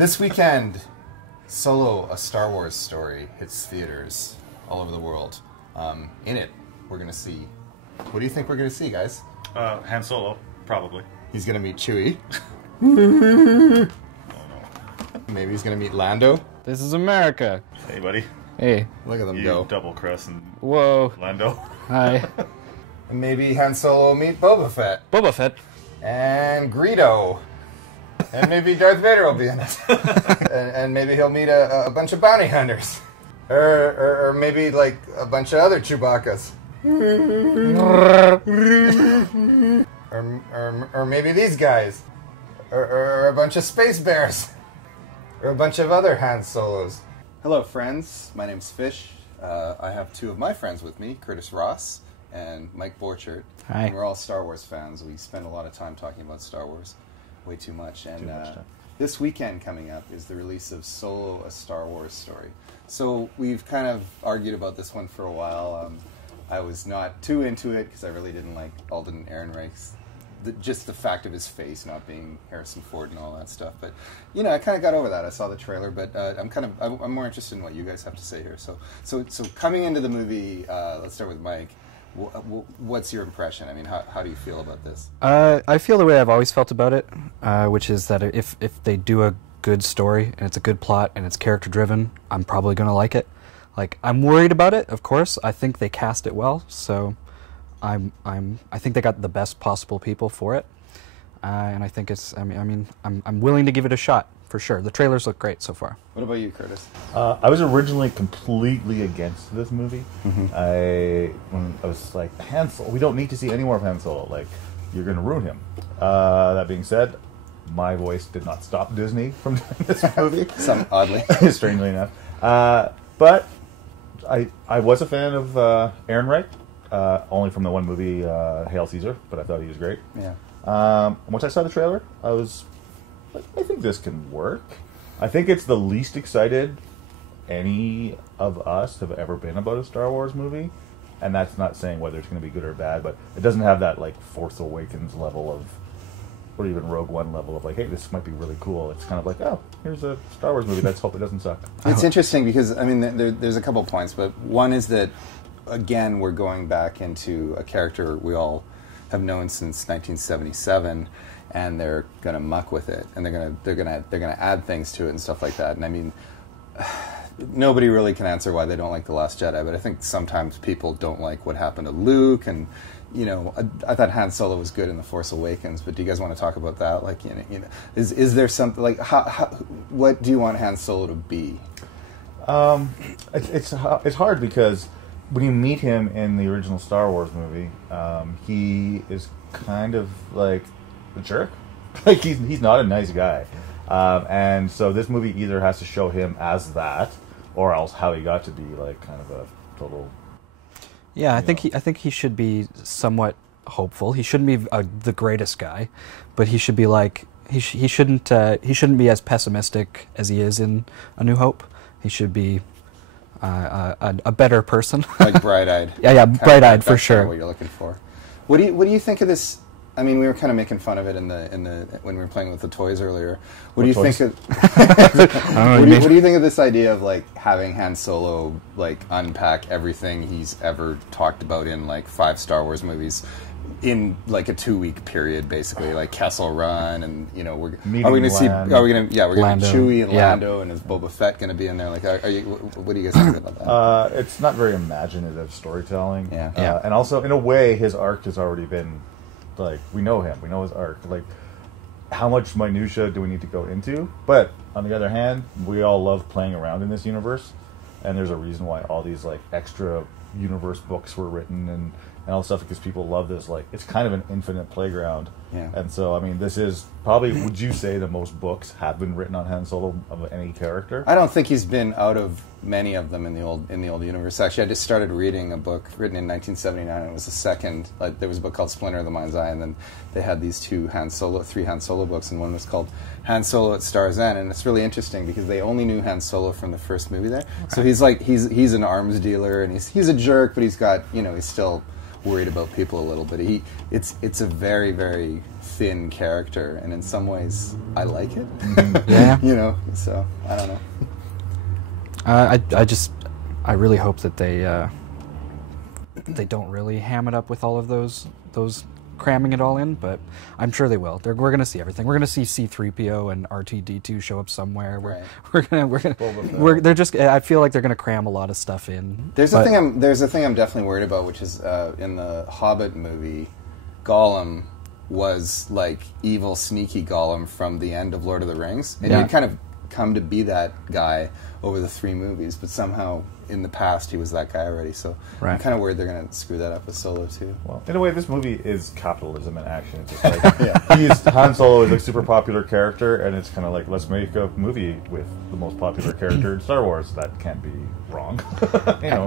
This weekend, Solo, a Star Wars story, hits theaters all over the world. In it, we're going to see... What do you think we're going to see, guys? Han Solo, probably. He's going to meet Chewie. Maybe he's going to meet Lando. This is America. Hey, buddy. Hey. Look at them You go. double cross and Whoa. Lando. Hi. And maybe Han Solo will meet Boba Fett. Boba Fett. And Greedo. And maybe Darth Vader will be in it. and maybe he'll meet a bunch of bounty hunters. Or maybe, like, a bunch of other Chewbacca's. or maybe these guys. Or a bunch of space bears. Or a bunch of other Han Solos. Hello, friends. My name's Fish. I have two of my friends with me, Curtis Ross and Mike Borchert. Hi. And we're all Star Wars fans. We spend a lot of time talking about Star Wars. Way too much. And this weekend coming up is the release of Solo, a Star Wars story. So we've kind of argued about this one for a while. I was not too into it because I really didn't like Alden Ehrenreich's, just the fact of his face not being Harrison Ford and all that stuff. But, you know, I kind of got over that. I saw the trailer, but I'm more interested in what you guys have to say here. So coming into the movie, let's start with Mike. What's your impression? I mean, how do you feel about this? I feel the way I've always felt about it, which is that if they do a good story and it's a good plot and it's character driven, I'm probably going to like it. Like, I'm worried about it, of course. I think they cast it well, so I think they got the best possible people for it, and I think it's. I'm willing to give it a shot for sure. The trailers look great so far. What about you, Curtis? I was originally completely against this movie. When I was like, Han Solo, we don't need to see any more of Han Solo. Like, you're going to ruin him. That being said, my voice did not stop Disney from doing this movie. Some oddly, strangely enough. But I was a fan of Ehrenreich, only from the one movie, Hail Caesar. But I thought he was great. Yeah. Once I saw the trailer, I think this can work. I think it's the least excited any of us have ever been about a Star Wars movie. And that's not saying whether it's going to be good or bad, but it doesn't have that, like, Force Awakens level of, or even Rogue One level of, like, hey, this might be really cool. It's kind of like, oh, here's a Star Wars movie. Let's hope it doesn't suck. It's interesting because, I mean, there's a couple points, but one is that, again, we're going back into a character we all have known since 1977, and they're going to muck with it, and they're going to add things to it and stuff like that. And I mean, nobody really can answer why they don't like The Last Jedi, but I think sometimes people don't like what happened to Luke, and you know, I thought Han Solo was good in The Force Awakens, but do you guys want to talk about that? Like, you know, is there something like what do you want Han Solo to be? It's hard because when you meet him in the original Star Wars movie, he is kind of like a jerk. Like, he's not a nice guy, and so this movie either has to show him as that, or else how he got to be like kind of a total. Yeah, I think he should be somewhat hopeful. He shouldn't be the greatest guy, but he should be like he shouldn't be as pessimistic as he is in A New Hope. He should be a better person. Like bright-eyed. Yeah, bright-eyed for sure. What you're looking for. What do you think of this? I mean, we were kind of making fun of it in the when we were playing with the toys earlier. What do you think of? What do you think of this idea of like having Han Solo like unpack everything he's ever talked about in like 5 Star Wars movies in like a 2-week period, basically, like Kessel Run, and you know, we're going to see Chewie and Lando, and is Boba Fett going to be in there? Like, what do you guys think about that? It's not very imaginative storytelling. Yeah. And also, in a way, his arc has already been. Like, we know him, we know his arc. Like, how much minutia do we need to go into? But on the other hand, we all love playing around in this universe, and there's a reason why all these like extra universe books were written and all stuff, because people love this. Like, it's kind of an infinite playground. Yeah. And so, I mean, this is probably, would you say the most books have been written on Han Solo of any character? I don't think he's been out of many of them in the old universe. Actually, I just started reading a book written in 1979. It was the second. Like, there was a book called Splinter of the Mind's Eye, and then they had these 3 Han Solo books, and one was called Han Solo at Star's End. And it's really interesting because they only knew Han Solo from the first movie there. Okay. So he's like he's an arms dealer, and he's a jerk, but he's got, you know, he's still worried about people a little bit. It's a very, very thin character, and in some ways, I like it. Yeah. You know, so I don't know. I really hope that they don't really ham it up with all of those cramming it all in, but I'm sure they will. We're going to see everything. We're going to see C-3PO and R2-D2 show up somewhere. Right. They're just. I feel like they're going to cram a lot of stuff in. There's a thing I'm definitely worried about, which is in the Hobbit movie, Gollum was like evil, sneaky Gollum from the end of Lord of the Rings, and he'd kind of come to be that guy over the 3 movies, but somehow in the past he was that guy already, so I'm kind of worried they're going to screw that up with Solo too. Well, in a way, this movie is capitalism in action. It's just like, Han Solo is a super popular character, and it's kind of like, let's make a movie with the most popular character in Star Wars. That can't be wrong.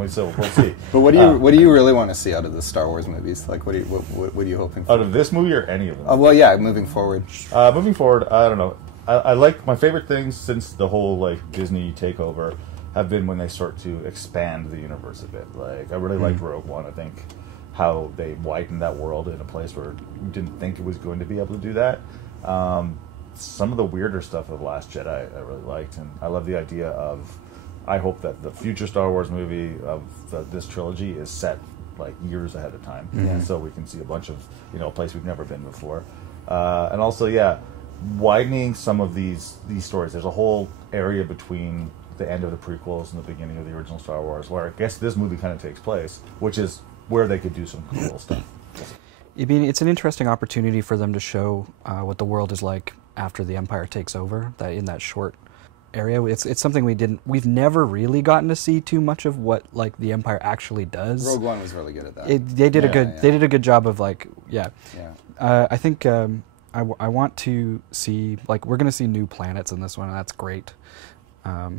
So we'll see. But what do you really want to see out of the Star Wars movies? Like, what are you hoping for? Out of this movie or any of them? Well, yeah, moving forward. I don't know. I like my favorite things since the whole like Disney takeover have been when they start to expand the universe a bit. Like I really liked Rogue One. I think how they widened that world in a place where we didn't think it was going to be able to do that. Some of the weirder stuff of Last Jedi I really liked, and I love the idea of. I hope that the future Star Wars movie of this trilogy is set like years ahead of time, so we can see a bunch of a place we've never been before, and also widening some of these stories. There's a whole area between the end of the prequels and the beginning of the original Star Wars where I guess this movie kind of takes place, which is where they could do some cool stuff. I mean, it's an interesting opportunity for them to show what the world is like after the Empire takes over. That in that short area, it's something we've never really gotten to see too much of what like the Empire actually does. Rogue One was really good at that. They did a good job of like I think. I want to see, like, we're going to see new planets in this one, and that's great. I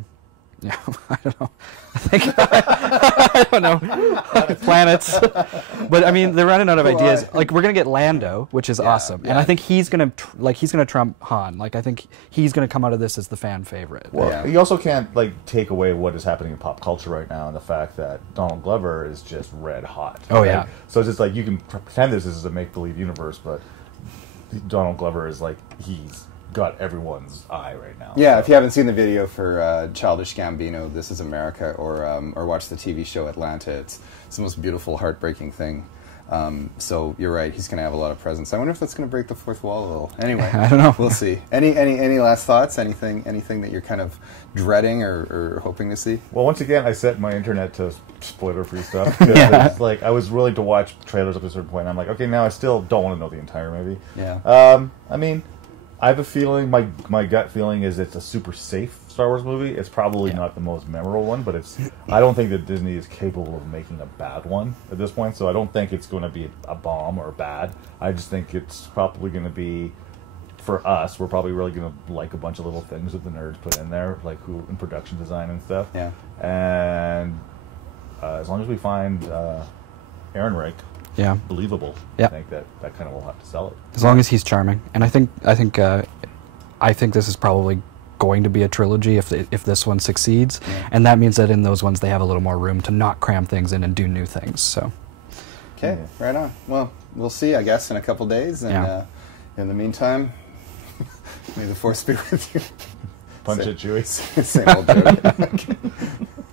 don't know. I don't know. Planets. But, I mean, they're running out of ideas. Like, we're going to get Lando, which is awesome. Yeah. And I think he's going to trump Han. Like, I think he's going to come out of this as the fan favorite. Well, you also can't, like, take away what is happening in pop culture right now and the fact that Donald Glover is just red hot. Oh, right? Yeah. So it's just like, you can pretend this is a make-believe universe, but Donald Glover is like, he's got everyone's eye right now. Yeah, so. If you haven't seen the video for Childish Gambino, This Is America, or watch the TV show Atlanta, it's the most beautiful, heartbreaking thing. So you're right, he's going to have a lot of presence. I wonder if that's going to break the fourth wall a little. Anyway, I don't know. We'll see. Any last thoughts? Anything that you're kind of dreading or hoping to see? Well, once again, I set my internet to spoiler-free stuff. It's like I was willing to watch trailers up to a certain point. And I'm like, okay, now I still don't want to know the entire movie. Yeah. I mean, I have a feeling, my gut feeling is it's a super safe Star Wars movie. It's probably not the most memorable one, but I don't think that Disney is capable of making a bad one at this point, so I don't think it's going to be a bomb or bad. I just think it's probably going to be, for us, we're probably really going to like a bunch of little things that the nerds put in there, like in production design and stuff. Yeah. And as long as we find Aaron Rake believable, I think that kind of will have to sell it. As long as he's charming, and I think this is probably going to be a trilogy if this one succeeds, and that means that in those ones they have a little more room to not cram things in and do new things. So, okay, right on. Well, we'll see, I guess, in a couple days, and in the meantime, may the Force be with you. Punch it, Chewie. Same old joke.